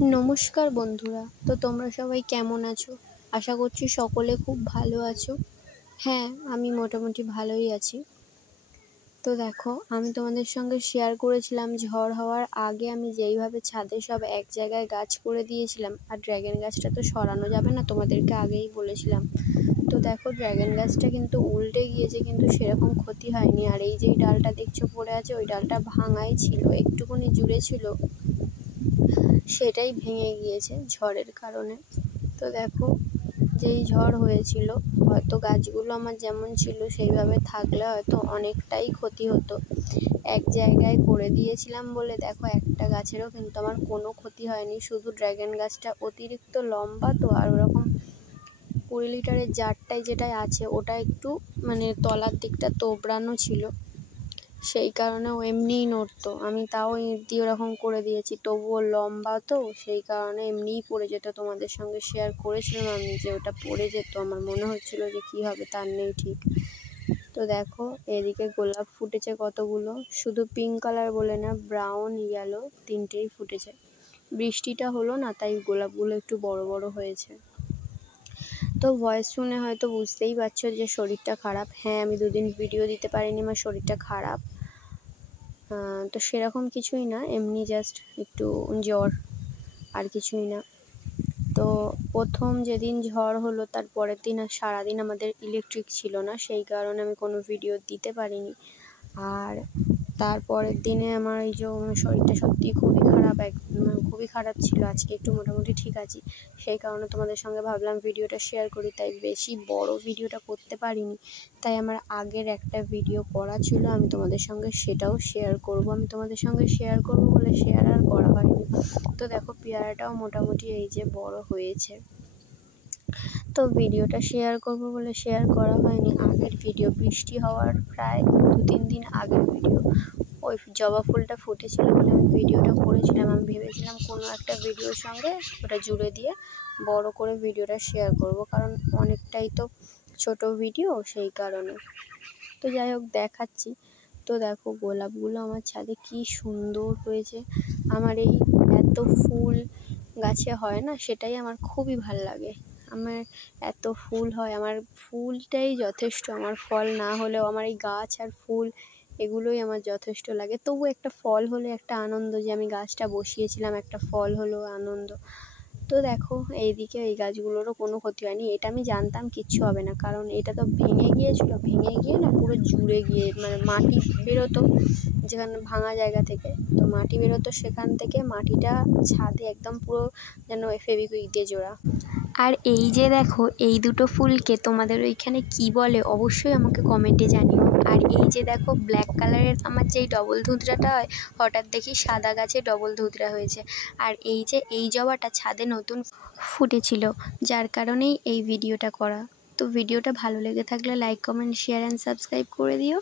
নমস্কার বন্ধুরা, তো তোমরা সবাই কেমন আছো? আশা করছি সকলে খুব ভালো আছো। হ্যাঁ, আমি মোটামুটি ভালোই আছি। তো দেখো, আমি তোমাদের সঙ্গে শেয়ার করেছিলাম ঝড় হওয়ার আগে আমি যেইভাবে ছাদে সব এক জায়গায় গাছ করে দিয়েছিলাম, আর ড্র্যাগন গাছটা তো সরানো যাবে না, তোমাদেরকে আগেই বলেছিলাম। তো দেখো, ড্র্যাগন গাছটা কিন্তু উল্টে গিয়েছে, কিন্তু সেরকম ক্ষতি হয়নি। আর এই যে ডালটা দেখছো পড়ে আছে, ওই ডালটা ভাঙাই ছিল, একটুকুনি জুড়ে ছিল, সেটাই ভেঙে গিয়েছে ঝড়ের কারণে। তো দেখো, যেই ঝড় হয়েছিল, হয়তো গাছগুলো আমার যেমন ছিল সেইভাবে থাকলে হয়তো অনেকটাই ক্ষতি হতো। এক জায়গায় করে দিয়েছিলাম বলে দেখো, একটা গাছেরও কিন্তু আমার কোনো ক্ষতি হয়নি। শুধু ড্র্যাগন গাছটা অতিরিক্ত লম্বা তো, আর ওরকম 20 লিটারের জারটাই যেটাই আছে ওটা একটু তলার দিকটা তোবড়ানো ছিল, সেই কারণে ও এমনিই নড়তো। আমি তাও ইঁট দিয়ে ওরকম করে দিয়েছি, তবুও লম্বা তো, সেই কারণে এমনিই পড়ে যেত। তোমাদের সঙ্গে শেয়ার করেছিলাম আমি যে ওটা পড়ে যেত, আমার মনে হচ্ছিল যে কী হবে তার নেই ঠিক। তো দেখো, এদিকে গোলাপ ফুটেছে কতগুলো, শুধু পিঙ্ক কালার বলে না, ব্রাউন, ইয়েলো তিনটেই ফুটেছে। বৃষ্টিটা হলো না, তাই গোলাপগুলো একটু বড় বড় হয়েছে। তো ভয়েস শুনে হয়তো বুঝতেই পারছো যে শরীরটা খারাপ। হ্যাঁ, আমি 2 দিন ভিডিও দিতে পারিনি, আমার শরীরটা খারাপ। তো সেরকম কিছুই না, এমনি জাস্ট একটু জ্বর, আর কিছুই না। তো প্রথম যেদিন ঝড় হলো তার পরের দিন আর সারাদিন আমাদের ইলেকট্রিক ছিল না, সেই কারণে আমি কোনো ভিডিও দিতে পারিনি। আর তারপরের দিনে আমার এই যে শরীরটা সত্যিই খুবই খারাপ ছিল। আজকে একটু মোটামুটি ঠিক আছি, সেই কারণে তোমাদের সঙ্গে ভাবলাম ভিডিওটা শেয়ার করি। তাই বেশি বড় ভিডিওটা করতে পারিনি, তাই আমার আগের একটা ভিডিও করা ছিল, আমি তোমাদের সঙ্গে সেটাও শেয়ার করব। আমি তোমাদের সঙ্গে শেয়ার করব বলে শেয়ার আর করা হয়নি। তো দেখো, পেয়ারাটাও মোটামুটি এই যে বড় হয়েছে। তো ভিডিওটা শেয়ার করব বলে শেয়ার করা হয়নি। আগের ভিডিও, বৃষ্টি হওয়ার প্রায় 2-3 দিন আগের ভিডিও, ওই জবা ফুলটা ফুটেছিল বলে আমি ভিডিওটা করেছিলাম। আমি ভেবেছিলাম কোনো একটা ভিডিওর সঙ্গে ওটা জুড়ে দিয়ে বড় করে ভিডিওটা শেয়ার করব, কারণ অনেকটাই তো ছোট ভিডিও, সেই কারণে। তো যাই হোক, দেখাচ্ছি। তো দেখো, গোলাপগুলো আমার ছাদে কি সুন্দর হয়েছে। আমার এই এত ফুল গাছে হয় না, সেটাই আমার খুবই ভাল লাগে। আমার এত ফুল হয়, আমার ফুলটাই যথেষ্ট। আমার ফল না হলেও আমার এই গাছ আর ফুল এগুলোই আমার যথেষ্ট লাগে। তবু একটা ফল হলে একটা আনন্দ, যে আমি গাছটা বসিয়েছিলাম, একটা ফল হলো, আনন্দ। তো দেখো, এইদিকে এই গাছগুলোরও কোনো ক্ষতি হয়নি। এটা আমি জানতাম কিচ্ছু হবে না, কারণ এটা তো ভেঙে গিয়ে না পুরো জুড়ে গিয়ে মাটি বেরোতো যেখানে ভাঙা জায়গা থেকে, তো মাটি বেরোতো, সেখান থেকে মাটিটা ছাদে একদম পুরো যেন ফেভিকুইক দিয়ে জোড়া। আর এই যে দেখো, এই দুটো ফুলকে তোমাদের ওইখানে কি বলে অবশ্যই আমাকে কমেন্টে জানিও। আর এই যে দেখো, ব্ল্যাক কালারের আমার যেই ডবল ধুতরাটা হয়, হঠাৎ দেখি সাদা গাছে ডবল ধুতরা হয়েছে। আর এই যে এই জবাটা ছাদে নতুন ফুটেছিল, যার কারণেই এই ভিডিওটা করা। তো ভিডিওটা ভালো লেগে থাকলে like, comment, share and subscribe করে দিও।